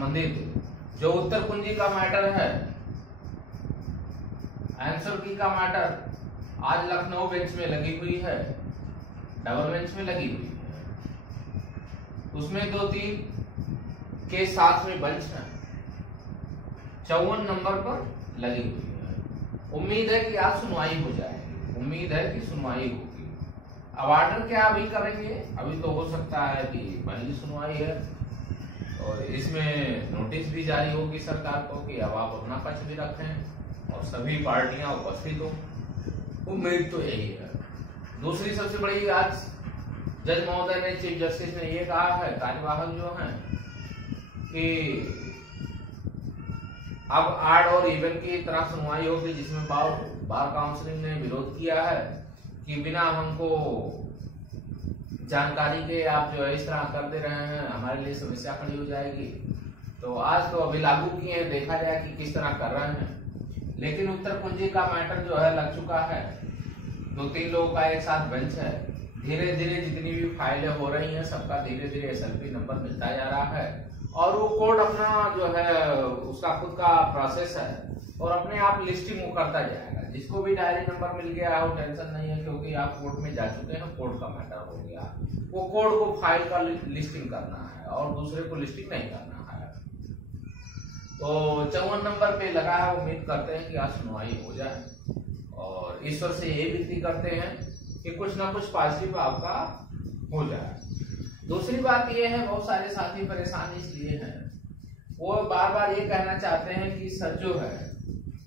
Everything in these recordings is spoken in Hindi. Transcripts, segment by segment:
संबंधित जो उत्तर कुंजी का मैटर है, आंसर की का मैटर आज लखनऊ बेंच में लगी हुई है, डबल बेंच में लगी हुई है। उसमें 2-3 के साथ में बेंच है, 54 नंबर पर लगी हुई है। उम्मीद है कि आज सुनवाई हो जाएगी, उम्मीद है कि सुनवाई होगी। अब ऑर्डर क्या अभी करेंगे, अभी तो हो सकता है कि पहली सुनवाई है और इसमें नोटिस भी जारी होगी सरकार को कि अब आप अपना पक्ष भी रखें और सभी पार्टियां उपस्थित हो। उम्मीद तो यही है। दूसरी सबसे बड़ी, आज जज महोदय ने, चीफ जस्टिस ने ये कहा है, कार्यवाहक जो हैं, कि अब आड और इवन की तरह सुनवाई होगी, जिसमें बार काउंसिलिंग ने विरोध किया है कि बिना हमको जानकारी के आप जो है इस तरह कर दे रहे हैं, हमारे लिए समस्या खड़ी हो जाएगी। तो आज तो अभी लागू किए हैं, देखा जाए कि किस तरह कर रहे हैं। लेकिन उत्तर कुंजी का मैटर जो है लग चुका है, 2-3 लोगों का एक साथ बेंच है। धीरे धीरे जितनी भी फाइलें हो रही हैं, सबका धीरे धीरे SLP नंबर मिलता जा रहा है और वो कोर्ट अपना जो है उसका खुद का प्रोसेस है और अपने आप लिस्टिंग वो करता जाएगा। जिसको भी डायरी नंबर मिल गया है वो टेंशन नहीं है, क्योंकि आप कोर्ट में जा चुके हैं, कोर्ट का मैटर हो गया। वो कोर्ट को फाइल का लिस्टिंग करना है और दूसरे को लिस्टिंग नहीं करना है। तो 54 नंबर पे लगा है, उम्मीद करते हैं कि आज सुनवाई हो जाए और ईश्वर से ये विनती करते हैं कि कुछ ना कुछ पॉजिटिव आपका हो जाए। दूसरी बात यह है, बहुत सारे साथी परेशान इसलिए हैं, वो बार बार ये कहना चाहते हैं कि सर जो है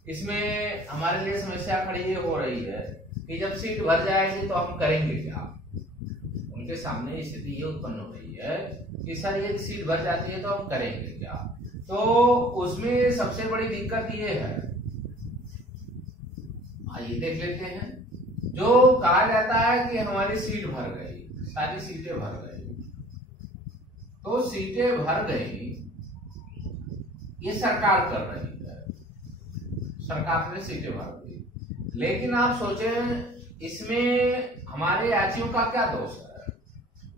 इसमें हमारे लिए समस्या खड़ी हो रही है कि जब सीट भर जाएगी तो हम करेंगे क्या। उनके सामने स्थिति ये उत्पन्न हो रही है कि सर ये सीट भर जाती है तो हम करेंगे क्या। तो उसमें सबसे बड़ी दिक्कत ये है, आइए देख लेते हैं। जो कहा जाता है कि हमारी सीट भर गई, सारी सीटें भर गई, तो सीटें भर गई ये सरकार कर रही है, सरकार ने सीटें भर दी। लेकिन आप सोचें इसमें हमारे याचियों का क्या दोष है।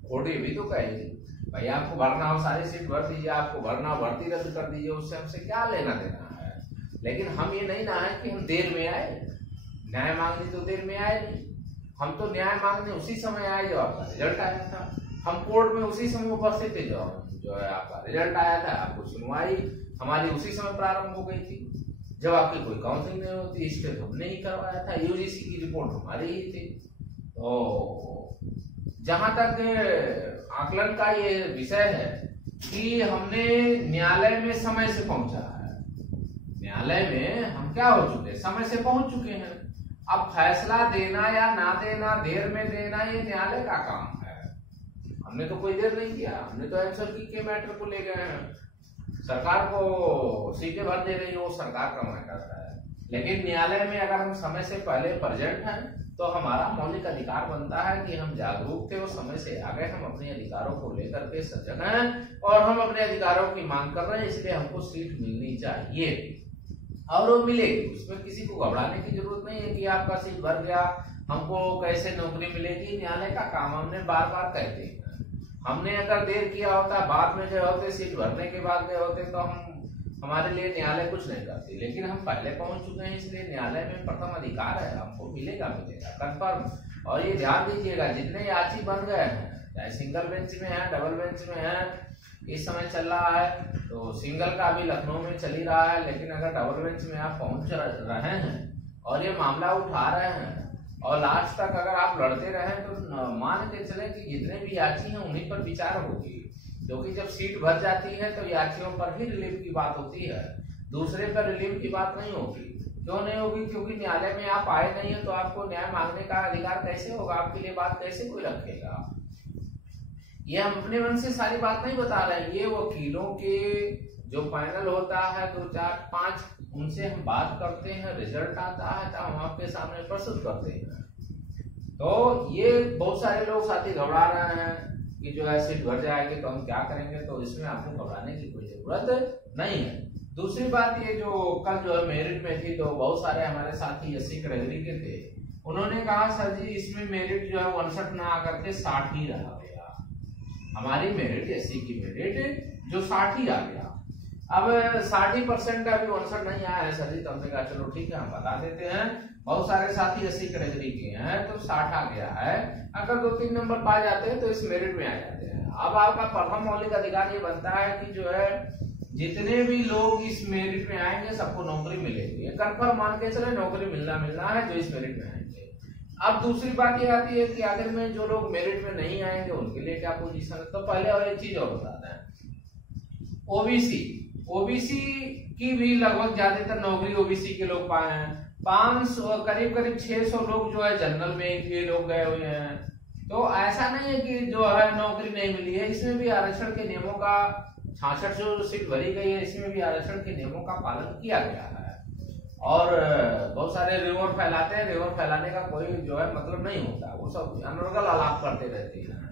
कोर्ट ये भी तो कहेगी भाई आपको भरना हो सारी सीट भर दीजिए, आपको भरना हो भर्ती रद्द कर दीजिए, उससे हमसे क्या लेना देना है। लेकिन हम ये नहीं ना है कि हम देर में आए, न्याय मांगने तो देर में आए नहीं, हम तो न्याय मांगने उसी समय आए जब आपका रिजल्ट आया था। हम कोर्ट में उसी समय उपस्थित थे जो है आपका रिजल्ट आया था। आपको सुनवाई हमारी उसी समय प्रारंभ हो गई थी जब आपकी कोई काउंसलिंग नहीं होती, स्टे हमने ही करवाया था, UGC की रिपोर्ट हमारी ही थी। तो जहां तक आकलन का ये विषय है कि हमने न्यायालय में समय से पहुंचा है, न्यायालय में हम क्या हो चुके, समय से पहुंच चुके हैं। अब फैसला देना या ना देना, देर में देना, ये न्यायालय का काम है। हमने तो कोई देर नहीं किया, हमने तो आंसर की के मैटर को ले गए हैं। सरकार को सीटें भर दे रही हो, सरकार का मैटर है। लेकिन न्यायालय में अगर हम समय से पहले प्रेजेंट हैं तो हमारा मौलिक अधिकार बनता है कि हम जागरूक थे और समय से आ गए, हम अपने अधिकारों को लेकर के सजग हैं और हम अपने अधिकारों की मांग कर रहे हैं, इसलिए हमको सीट मिलनी चाहिए और वो मिलेगी। उसमें किसी को घबराने की जरूरत नहीं है कि आपका सीट भर गया, हमको कैसे नौकरी मिलेगी। न्यायालय का काम, हमने बार बार कहते हैं। हमने अगर देर किया होता, बाद में गए होते, सीट भरने के बाद गए होते, तो हमारे लिए न्यायालय कुछ नहीं करती। लेकिन हम पहले पहुंच चुके हैं, इसलिए न्यायालय में प्रथम अधिकार है, हमको मिलेगा कंफर्म। और ये ध्यान दीजिएगा, जितने याची बन गए हैं, चाहे सिंगल बेंच में है, डबल बेंच में है, इस समय चल रहा है तो सिंगल का अभी लखनऊ में चल ही रहा है। लेकिन अगर डबल बेंच में आप पहुंच रहे हैं और ये मामला उठा रहे हैं और लास्ट तक अगर आप लड़ते रहे तो मान के चले कि जितने भी याची हैं उन्हीं पर विचार होगी। क्योंकि जब सीट भर जाती है तो याचियों पर ही रिलीफ की बात होती है, दूसरे पर रिलीफ की बात नहीं होगी। क्यों नहीं होगी? क्योंकि न्यायालय में आप आए नहीं है तो आपको न्याय मांगने का अधिकार कैसे होगा, आपके लिए बात कैसे कोई रखेगा। ये हम अपने मन से सारी बात नहीं बता रहे हैं, ये वकीलों के जो पैनल होता है 2, 4, 5 उनसे हम बात करते हैं, रिजल्ट आता है तो हम आपके सामने प्रस्तुत करते हैं। तो ये बहुत सारे लोग साथी घबरा रहे हैं कि जो है सीट भर जाएगी तो हम क्या करेंगे, तो इसमें आपको घबराने की कोई जरूरत नहीं है। दूसरी बात, ये जो कल जो है मेरिट में थी तो बहुत सारे हमारे साथी 80 कैटेगरी के थे, उन्होंने कहा सर जी इसमें मेरिट जो है 59 ना आकर के 60 ही रहा गया, हमारी मेरिट 80 की मेरिट जो 60 ही आ गया। अब 60% अभी 59 नहीं आया है सर जी, तो हमने कहा चलो ठीक है हम बता देते हैं। बहुत सारे साथी 80 कैटेगरी के हैं तो 60 आ गया है। अगर 2-3 नंबर पा जाते हैं तो इस मेरिट में आ जाते हैं। अब आपका प्रथम मौलिक अधिकार ये बनता है कि जो है जितने भी लोग इस मेरिट में आएंगे सबको नौकरी मिलेगी, कन्फर्म मान के चले नौकरी मिलना है जो इस मेरिट में आएंगे। अब दूसरी बात ये आती है कि आखिर में जो लोग मेरिट में नहीं आएंगे उनके लिए क्या पोजीशन है। तो पहले और एक चीज और बताते हैं, ओबीसी की भी लगभग ज्यादातर नौकरी ओबीसी के लोग पाए हैं। 500 करीब 600 लोग जो है जनरल में ये लोग गए हुए हैं। तो ऐसा नहीं है कि जो है नौकरी नहीं मिली है, इसमें भी आरक्षण के नियमों का 66 जो सीट भरी गई है इसमें भी आरक्षण के नियमों का पालन किया गया है। और बहुत सारे रिवर फैलाते हैं, रिवर फैलाने का कोई जो है मतलब नहीं होता, वो सब अनर्गल आलाप करते रहते हैं।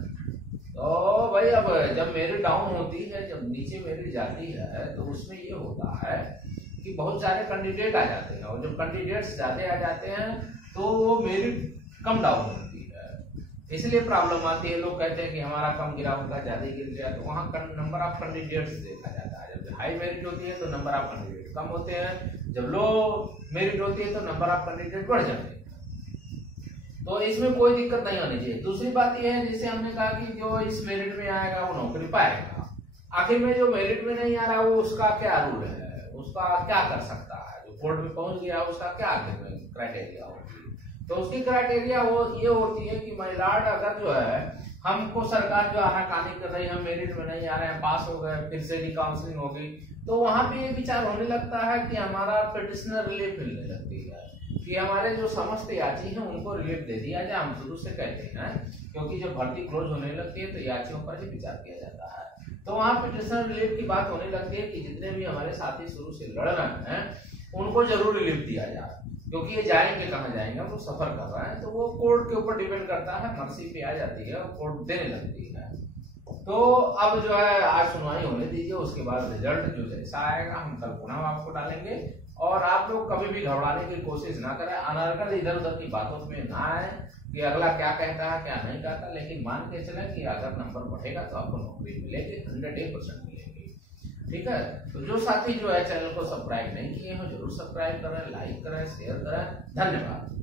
तो भाई अब जब मेरिट डाउन होती है, जब नीचे मेरिट जाती है तो उसमें ये होता है कि बहुत सारे कैंडिडेट आ जाते हैं और जब कैंडिडेट्स ज्यादा आ जाते हैं तो वो मेरिट कम डाउन होती है, इसलिए प्रॉब्लम आती है। लोग कहते हैं कि हमारा कम गिरा, उनका ज्यादा गिर गया, तो वहाँ नंबर ऑफ कैंडिडेट्स देखा जाता है। जब हाई मेरिट होती है तो नंबर ऑफ कैंडिडेट कम होते हैं, जब लो मेरिट होती है तो नंबर ऑफ कैंडिडेट बढ़ जाते हैं। तो इसमें कोई दिक्कत नहीं होनी चाहिए। दूसरी बात यह है, जैसे हमने कहा कि जो इस मेरिट में आएगा वो नौकरी पाएगा। आखिर में जो मेरिट में नहीं आ रहा वो उसका क्या रूल है, उसका क्या कर सकता है, जो कोर्ट में पहुंच गया उसका क्या क्राइटेरिया होती है। तो उसकी क्राइटेरिया वो ये होती है कि महिलार्ड अगर जो है हमको सरकार जो आनाकानी कर रही है, हम मेरिट में नहीं आ रहे हैं, पास हो गए, फिर से काउंसलिंग होगी, तो वहां पे ये विचार होने लगता है कि हमारा पिटिशनर रिलीफ मिलने लगती है कि हमारे जो समस्त याची हैं उनको रिलीफ दे दिया जाए। हम शुरू से कहते हैं क्योंकि जब भर्ती क्लोज होने लगती है तो याचियों पर ही विचार किया जाता है। तो वहां पिटिशनर रिलीफ की बात होने लगती है कि जितने भी हमारे साथी शुरू से लड़ रहे हैं उनको जरूर रिलीफ दिया जाए, क्योंकि ये जाएंगे कहाँ जाएंगे, वो सफर कर रहे हैं। तो वो कोर्ट के ऊपर डिपेंड करता है, मर्सी पे आ जाती है और कोर्ट देने लगती है। तो अब जो है आज सुनवाई होने दीजिए, उसके बाद रिजल्ट जो जैसा आएगा हम कल पुनः आपको डालेंगे। और आप लोग कभी भी घबराने की कोशिश ना करें, अनर्गल इधर उधर की बातों में ना आए कि अगला क्या कहता है क्या नहीं कहता, लेकिन मान के चले कि अगर नंबर बढ़ेगा तो आपको नौकरी मिलेगी, 100% मिलेगी। ठीक है, तो जो साथी जो है चैनल को सब्सक्राइब नहीं किए हो जरूर सब्सक्राइब करें, लाइक करें, शेयर करें। धन्यवाद।